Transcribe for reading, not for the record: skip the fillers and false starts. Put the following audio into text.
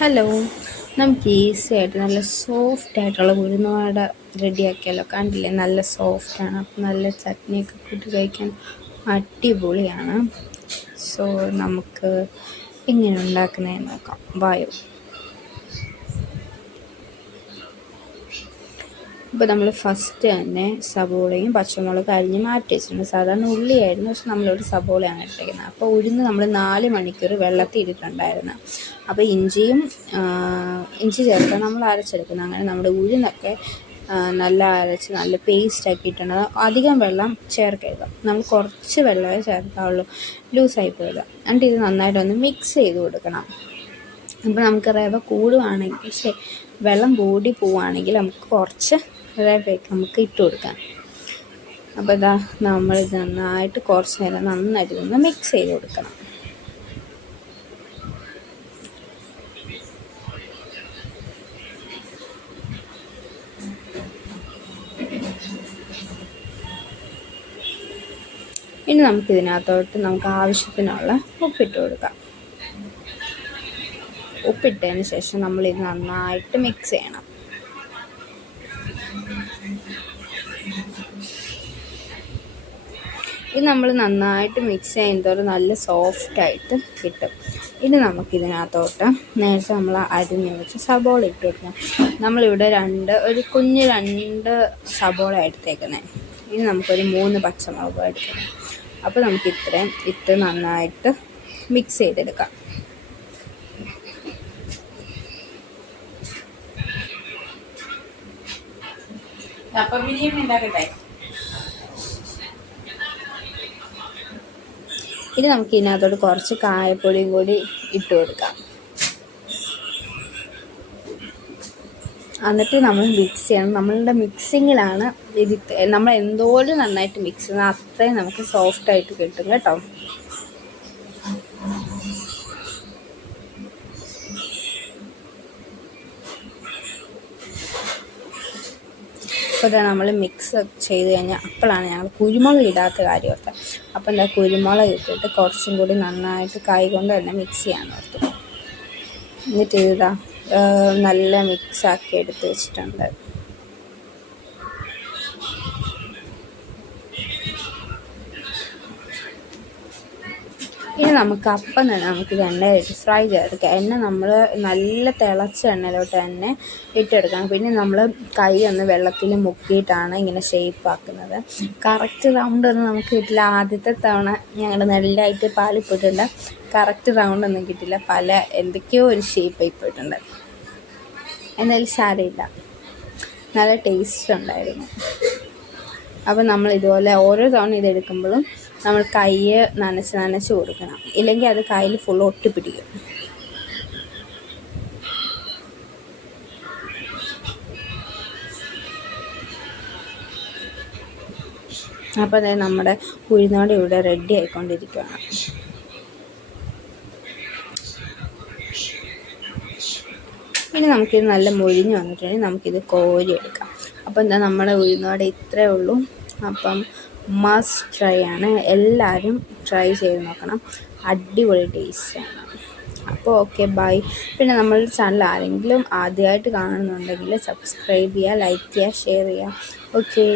Hello, നമുക്ക് easy ആയിട്ട് നല്ല സോഫ്റ്റ് ആയിട്ടുള്ള ഉഴുന്നുവട റെഡിയാക്കിയാലോ? കണ്ടില്ലേ, നല്ല സോഫ്റ്റാണ്. അപ്പം നല്ല ചട്നിയൊക്കെ കൂട്ടി കഴിക്കാൻ അടിപൊളിയാണ്. സോ നമുക്ക് എങ്ങനെ ഉണ്ടാക്കുന്നതെന്ന് നോക്കാം. വായോ. ഇപ്പോൾ നമ്മൾ ഫസ്റ്റ് തന്നെ സബോളയും പച്ചമുളകും അരിഞ്ഞ് മാറ്റി വെച്ചിട്ടുണ്ട്. സാധാരണ ഉള്ളിയായിരുന്നു, പക്ഷെ നമ്മളൊരു സബോളയാണ് ഇട്ടേക്കുന്നത്. അപ്പോൾ ഉഴുന്ന് നമ്മൾ 4 മണിക്കൂർ വെള്ളത്തിൽ ഇട്ടിട്ടുണ്ടായിരുന്നു. അപ്പോൾ ഇഞ്ചി ചേർത്ത് നമ്മൾ അരച്ചെടുക്കുന്നത്. അങ്ങനെ നമ്മുടെ ഉഴുന്നൊക്കെ നല്ല അരച്ച് നല്ല പേസ്റ്റ് ആക്കിയിട്ടുണ്ട്. അധികം വെള്ളം ചേർക്കരുത്, നമ്മൾ കുറച്ച് വെള്ളമേ ചേർക്കാവുള്ളൂ, ലൂസായി പോയത്. എന്നിട്ട് ഇത് നന്നായിട്ടൊന്ന് മിക്സ് ചെയ്ത് കൊടുക്കണം. അപ്പോൾ നമുക്ക് റവ കൂടുവാണെങ്കിൽ വെള്ളം കൂടി പോവുകയാണെങ്കിൽ നമുക്ക് കുറച്ച് റവയൊക്കെ നമുക്ക് ഇട്ട് കൊടുക്കാം. അപ്പോൾ ഇതാ നമ്മളിത് നന്നായിട്ട് കുറച്ച് നേരം നന്നായിട്ട് ഒന്ന് മിക്സ് ചെയ്ത് കൊടുക്കണം. ഇനി നമുക്കിതിനകത്തോട്ട് നമുക്ക് ആവശ്യത്തിനുള്ള ഉപ്പിട്ട് കൊടുക്കാം. ഉപ്പിട്ടതിന് ശേഷം നമ്മളിത് നന്നായിട്ട് മിക്സ് ചെയ്യണം. ഇത് നമ്മൾ നന്നായിട്ട് മിക്സ് ചെയ്യുന്നതോടെ നല്ല സോഫ്റ്റായിട്ട് കിട്ടും. ഇനി നമുക്കിതിനകത്തോട്ട് നേരത്തെ നമ്മൾ അരിഞ്ഞ് വെച്ച് സബോള ഇട്ട് കൊടുക്കാം. നമ്മളിവിടെ ഒരു കുഞ്ഞ് 2 സബോള എടുത്തേക്കുന്നത്. ഇനി നമുക്കൊരു 3 പച്ചമുളക് എടുക്കണം. അപ്പോൾ നമുക്ക് ഇത്രയും ഇട്ട് നന്നായിട്ട് മിക്സ് ചെയ്തെടുക്കാം. ഇനി നമുക്ക് ഇതിനകത്തോട്ട് കുറച്ച് കായപ്പൊടിയും കൂടി ഇട്ട് കൊടുക്കാം. എന്നിട്ട് നമ്മൾ മിക്സ് ചെയ്യണം. നമ്മളുടെ മിക്സിങ്ങിലാണ് ഇത്. നമ്മൾ എന്തോരം നന്നായിട്ട് മിക്സ് ചെയ്യുന്നത് അത്രയും നമുക്ക് സോഫ്റ്റായിട്ട് കിട്ടും കേട്ടോ. അപ്പോൾ ഇതാ നമ്മൾ മിക്സ് ചെയ്ത് കഴിഞ്ഞാൽ അപ്പോഴാണ് ഞങ്ങൾ കുരുമുളക് ഇടാത്ത കാര്യം ഓർത്തത്. അപ്പോൾ എന്താ കുരുമുളക് ഇട്ടിട്ട് കുറച്ചും കൂടി നന്നായിട്ട് കൈ കൊണ്ട് തന്നെ മിക്സ് ചെയ്യാൻ ഓർത്തു. എന്നിട്ട് ഇതാ നല്ല മിക്സാക്കി എടുത്ത് വെച്ചിട്ടുണ്ട്. ഇനി നമുക്ക് അപ്പം തന്നെ നമുക്കിത് എണ്ണയിലിട്ട് ഫ്രൈ ചെയ്തെടുക്കാം. എണ്ണ നമ്മൾ നല്ല തിളച്ച എണ്ണയിലോട്ട് തന്നെ ഇട്ടെടുക്കണം. പിന്നെ നമ്മൾ കൈ ഒന്ന് വെള്ളത്തിൽ മുക്കിയിട്ടാണ് ഇങ്ങനെ ഷേപ്പാക്കുന്നത്. കറക്റ്റ് റൗണ്ടൊന്നും നമുക്ക് കിട്ടില്ല. ആദ്യത്തെ തവണ ഞങ്ങൾ നല്ലതായിട്ട് പാലിപ്പോയിട്ടുണ്ട്. കറക്റ്റ് റൗണ്ടൊന്നും കിട്ടില്ല, എന്തൊക്കെയോ ഒരു ഷേപ്പായി പോയിട്ടുണ്ട്. എന്നാലും സാരമില്ല, നല്ല ടേസ്റ്റ് ഉണ്ടായിരുന്നു. അപ്പം നമ്മൾ ഇതുപോലെ ഓരോ തവണ ഇതെടുക്കുമ്പോഴും നമ്മൾ കൈ നനച്ച് കൊടുക്കണം, ഇല്ലെങ്കിൽ അത് കയ്യിൽ ഫുൾ ഒട്ടിപ്പിടിക്കും. അപ്പോൾ അതായത് നമ്മുടെ ഉഴുന്നോടെ ഇവിടെ റെഡി ആയിക്കൊണ്ടിരിക്കുകയാണ്. ഇനി നമുക്കിത് നല്ല മൊഴിഞ്ഞ് വന്നിട്ടുണ്ടെങ്കിൽ നമുക്കിത് കോരിയെടുക്കാം. അപ്പോൾ എന്താ, നമ്മുടെ ഉഴുന്നോടെ ഇത്രയേ ഉള്ളൂ. അപ്പം മസ്റ്റ് ട്രൈ ആണ്, എല്ലാവരും ട്രൈ ചെയ്ത് നോക്കണം. അടിപൊളി ടേസ്റ്റാണ്. അപ്പോൾ ഓക്കെ, ബൈ. പിന്നെ നമ്മളുടെ ചാനൽ ആരെങ്കിലും ആദ്യമായിട്ട് കാണുന്നുണ്ടെങ്കിൽ സബ്സ്ക്രൈബ് ചെയ്യുക, ലൈക്ക് ചെയ്യുക, ഷെയർ ചെയ്യുക. ഓക്കെ.